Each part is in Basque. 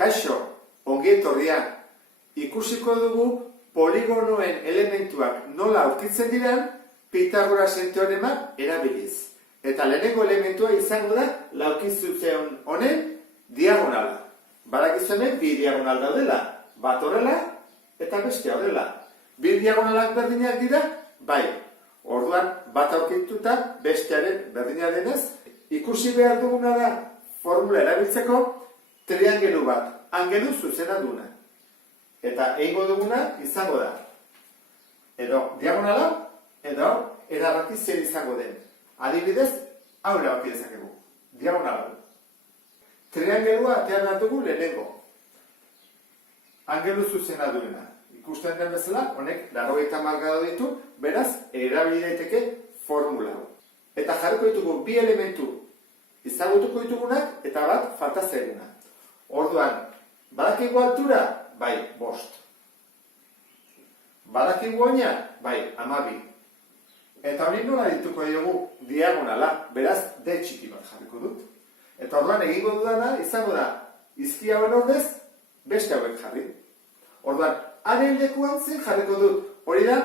Kaixo, ongi etorria. Ikusiko dugu poligonoen elementuak nola aurkitzen diren Pitagorasen teorema erabiliz. Eta lehenengo elementua izango da laukizutzeon honen diagonala. Badakizu hemen bi diagonal daudela, bat horrela eta beste horrela. Bi diagonalak berdinak dira, bai. Orduan bat aurkituta bestearen berdina denez, ikusi behar duguna da formula erabiltzeko triangelu bat, angelu zuzena duna. Eta egingo duguna izango da. Edo diagonala, edo erabaki zer izango den. Adibidez, hau erabaki dezakegu. Diagonala. Triangelua atea behar dugu lehenengo. Angelu zuzena duena. Ikusten den bezala, honek 90 gradu ditu, beraz, erabili daiteke formula. Eta jarriko ditugu bi elementu izagutuko ditugunak eta bat falta zaiguna. Orduan, badakigu altura? Bai, 5. Badakigu oina? Bai, 12. Eta hori nola dituko diogu diagonala, beraz, D txiki bat jarriko dut. Eta orduan egingo dudana izango da, izki hauen ordez, beste hauek jarri. Orduan, haren lekuan zen jarriko dut. Hori da,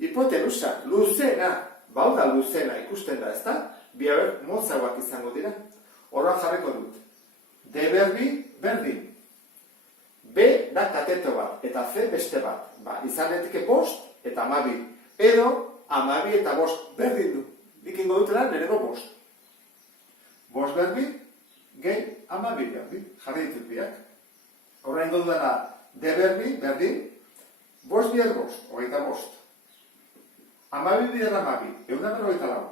hipotenusa, luzena. Bau da luzena ikusten da, ezta? Bi hauek motzagoak izango dira. Orduan jarriko dut. D berbi, berdin. B da kateto bat, eta C beste bat. Izan daiteke 5 eta 12. Edo, 12 eta 5 berdin du. Dikingo dutela, lehenengo 5. 5 berbi, gehi 12 berbi. Jarri ditut biak. Horrein dudana, D berbi, berdin. 5 bier 5, 25. 12 bier 12, 154.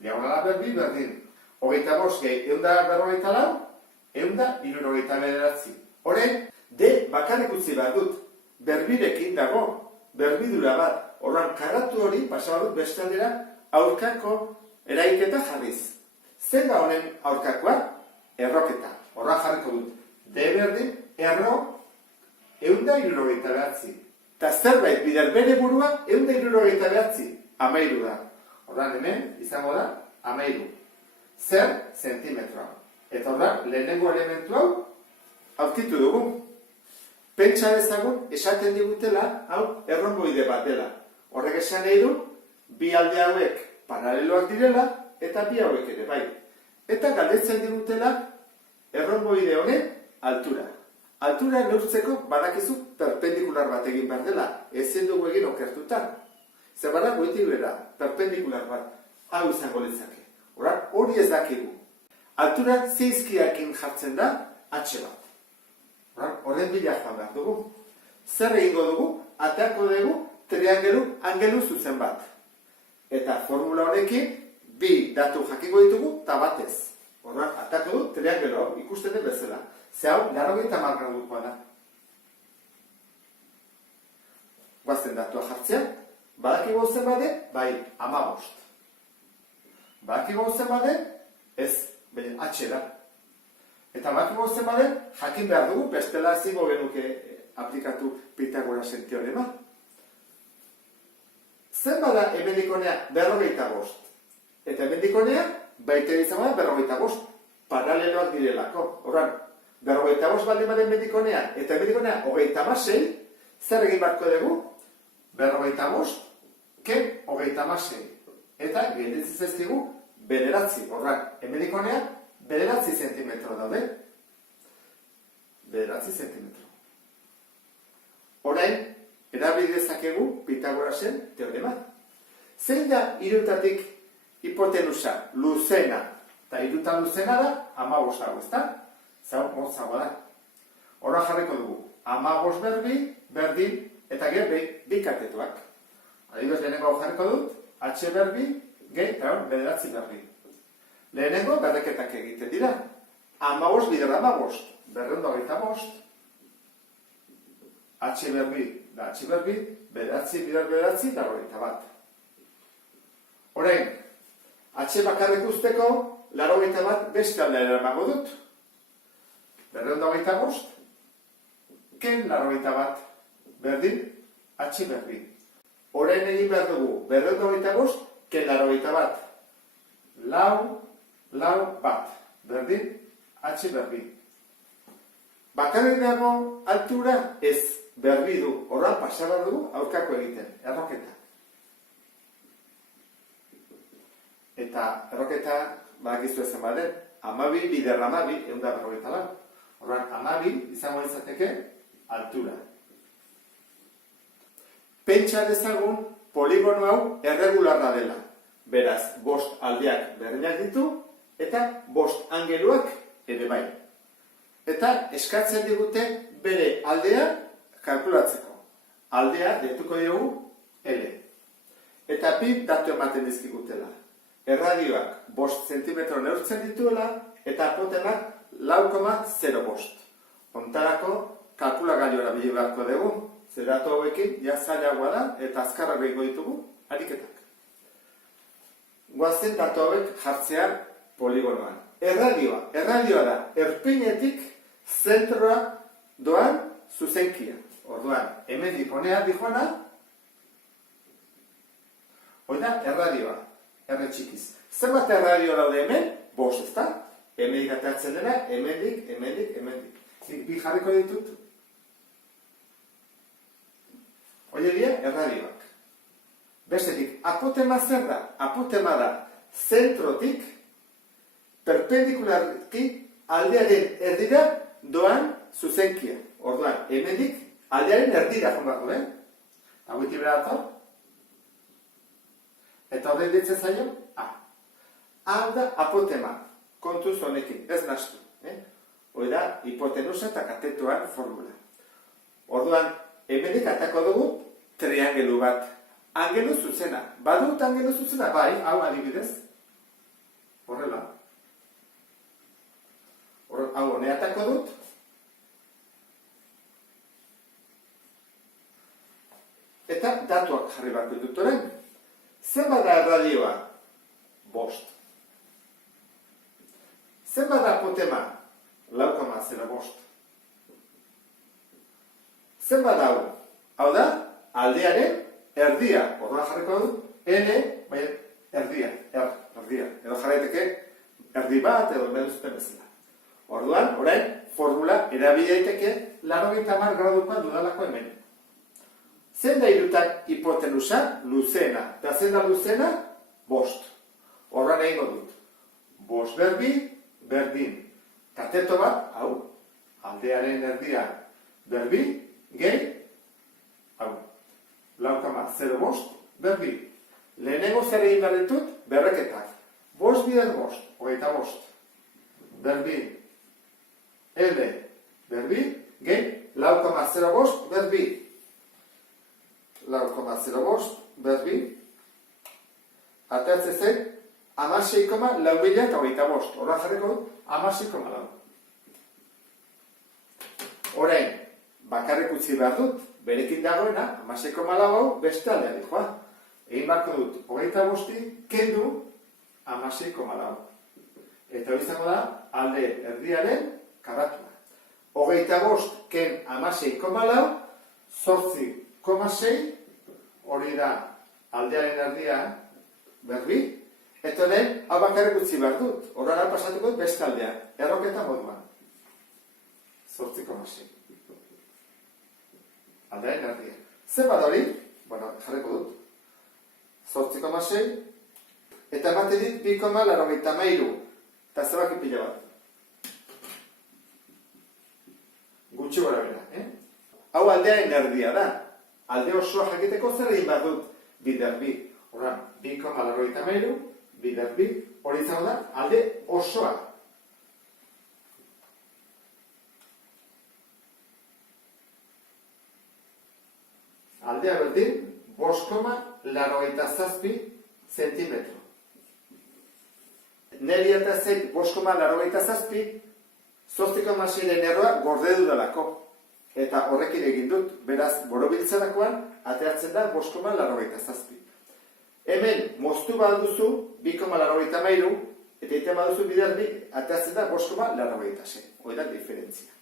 Diagonala berbi, berdin. 25 gehi 154, 169. Horrein, D bakarrik utzi behar dut. Berbirekin dago, berbidura bat. Horrein, karratu hori pasabadut beste aldera aurkako eraiketa jarriz. Zer da honen aurkakoa? Erroketa. Horrein jarriko dut. D berdin, erro, 169. Eta zerbait bider bere burua, 169. 13 da. Horrein hemen, izango da, 13. Zer? Zentimetroa. Eta horrein, lehenengo elementu hau, aurkitu dugu. Pentsa dezagun, esaten digutela, hau erronboide bat dela. Horrek esan nahi du, bi alde hauek paraleloak direla, eta bi hauek ere bai. Eta galdetzen digutela, erronboide honen altura. Altura neurtzeko badakizu perpendikular bat egin behar dela. Ezin dugu egin okertuta. Zer bada goitik bera, perpendikular bat. Hau izango litzake. Hori ez dakigu. Altura zeizkiakin jartzen da, H bat. Horren bila joan behar dugu. Zer egingo dugu? Ateako dugu triangelu angelu zuzen bat. Eta formula honekin bi datu jakingo ditugu eta batez. Horren, ateako du triangelu hau ikusten den bezala. Ze hau, 90 gradukoa da. Guazen datua jartzea. Badakigu zen bade? Bai, 15. Badakigu zen bade? Ez, baina H da. Eta badakigu zen bade, jakin behar dugu, bestela ezingo genuke aplikatu Pitagorasen teorema. Zer bada hemendikonea 45. Eta hemendikonea baita izango da 45. Paraleloak direlako. Horran, 45 baldin baden hemendikonea eta hemendikonea 36, zer egin beharko dugu? 45 ken 36. Eta gelditzen zaizkigu 9. Horran, hemendikonea 9 zentimetro daude. 9 zentimetro. Orain, erabili dezakegu Pitagorasen teorema. Zein da hirutatik hipotenusa, luzena, eta hirutan luzena da 15 dago, ezta? Zau, motzagoa da. Horra jarriko dugu, 15 berbi, berdin, eta gero bi katetuak. Adibidez, lehenengo jarriko dut, H berbi, gehi, eta 9 berbi. Lehenengo, berdeketak egiten dira. 15 bider 15, 225. H berbi, da H berbi, 9 bider 9, eta 21. Orain, H bakarrik usteko, 81 beste aldera eramango dut. 225, ken 81, berdin, H berbi. Orain egin behar dugu, 225, ken 81. Lau bat, berdin, H berbi. Bakarrik dago altura ez, berbi du, horra pasara dugu aurkako egiten, erroketa. Eta erroketa, badakizu ezen baden, 12 bider 12, 150 lau. Horran, 12 izango izateke altura. Pentsa dezagun poligono hau erregularra dela. Beraz, 5 aldeak berdinak ditu, eta 5 angeluak ere bai. Eta eskatzen digute bere aldea kalkulatzeko. Aldea dituko diogu L. Eta bi datu ematen dizkigutela. Erradioak 5 zentimetro neurtzen dituela, eta apotenak 4,05. Ontarako kalkulagailu erabili beharko dugu, zer datu hauekin ja zailagoa da eta azkarrak egingo ditugu ariketak. Goazen datu hauek jartzea poligonoan. Erradioa da erpinetik zentroa doan zuzenkia. Orduan, hemendik honea dijoana, hori da erradioa, erre txikiz. Zenbat erradio daude hemen? 5, ezta? Hemendik ateratzen dena, hemendik. Bi jarriko ditut. Hori dira erradioak. Bestetik, apotema zer da? Apotema da zentrotik perpendikularki aldearen erdira doan zuzenkia. Orduan, hemendik aldearen erdira jongako, Hau iti berato. Eta horrein ditzen zailo, A. Hau da apotema, kontuz honekin, ez nastu. Hori da, hipotenusa eta katetuan formula. Orduan, hemendik atako dugu triangelu bat. Angelu zuzena. Badut angelu zuzena? Bai, hau adibidez. Horrela. Hau honeatako dut. Eta datuak jarri bat dut orain. Zenbat da erradioa? 5. Zenbat da apotema? 4,05. Zenbat da hau? Hau da, aldearen erdia. Orduan jarriko dut, N, bai, erdia. Edo jarraiteke erdi bat edo meduzten bezala. Orduan, orain, formula erabili daiteke 90 gradukoa dudalako hemen. Zen da irutak hipotenusa? Luzena. Eta zen da luzena? 5. Horran egingo dut. 5 berbi, berdin. Kateto bat, hau, aldearen erdia berbi, gehi, hau, 4,05 berbi. Lehenengo zer egin behar ditut, berreketak. 5 bider 5, 25. Berbi, L, berbi, gehi, 4,05 berbi. 4,05 berbi. Ateatzen zen, 16,425. Horra jarriko dut, 16,4. Orain, bakarrik utzi behar dut, berekin dagoena, 16,4 hau beste aldea dihoa. Egin barko dut, 25 kendu 16,4. Eta hori izango da, alde erdiaren karatua. 25 ken 16,4, 8,6, hori da aldearen erdia berbi, eta honen hau bakarrik utzi behar dut. Horrela pasatuko dut beste aldea, erroketa moduan. 8,6. Aldearen erdia. Zer bat hori? Bueno, jarriko dut. 8,6, eta ematen dit 2,83. Eta zebaki pila bat. Gutxi gora bera, Hau aldearen erdia da. Alde osoa jakiteko zer egin behar dut bider bi. Horran, 2,83, bider bi, hori izango da, alde osoa. Aldea berdin, 5,87 zentimetro. Neri eta zeit 5,87, 8,6 erroa gorde dudalako. Eta horrekin egin dut, beraz, borobiltzerakoan, ateatzen da 5,87. Hemen, moztu baduzu, 2,83, eta iten baduzu biderbi, ateatzen da 5,86. Hori da diferentzia.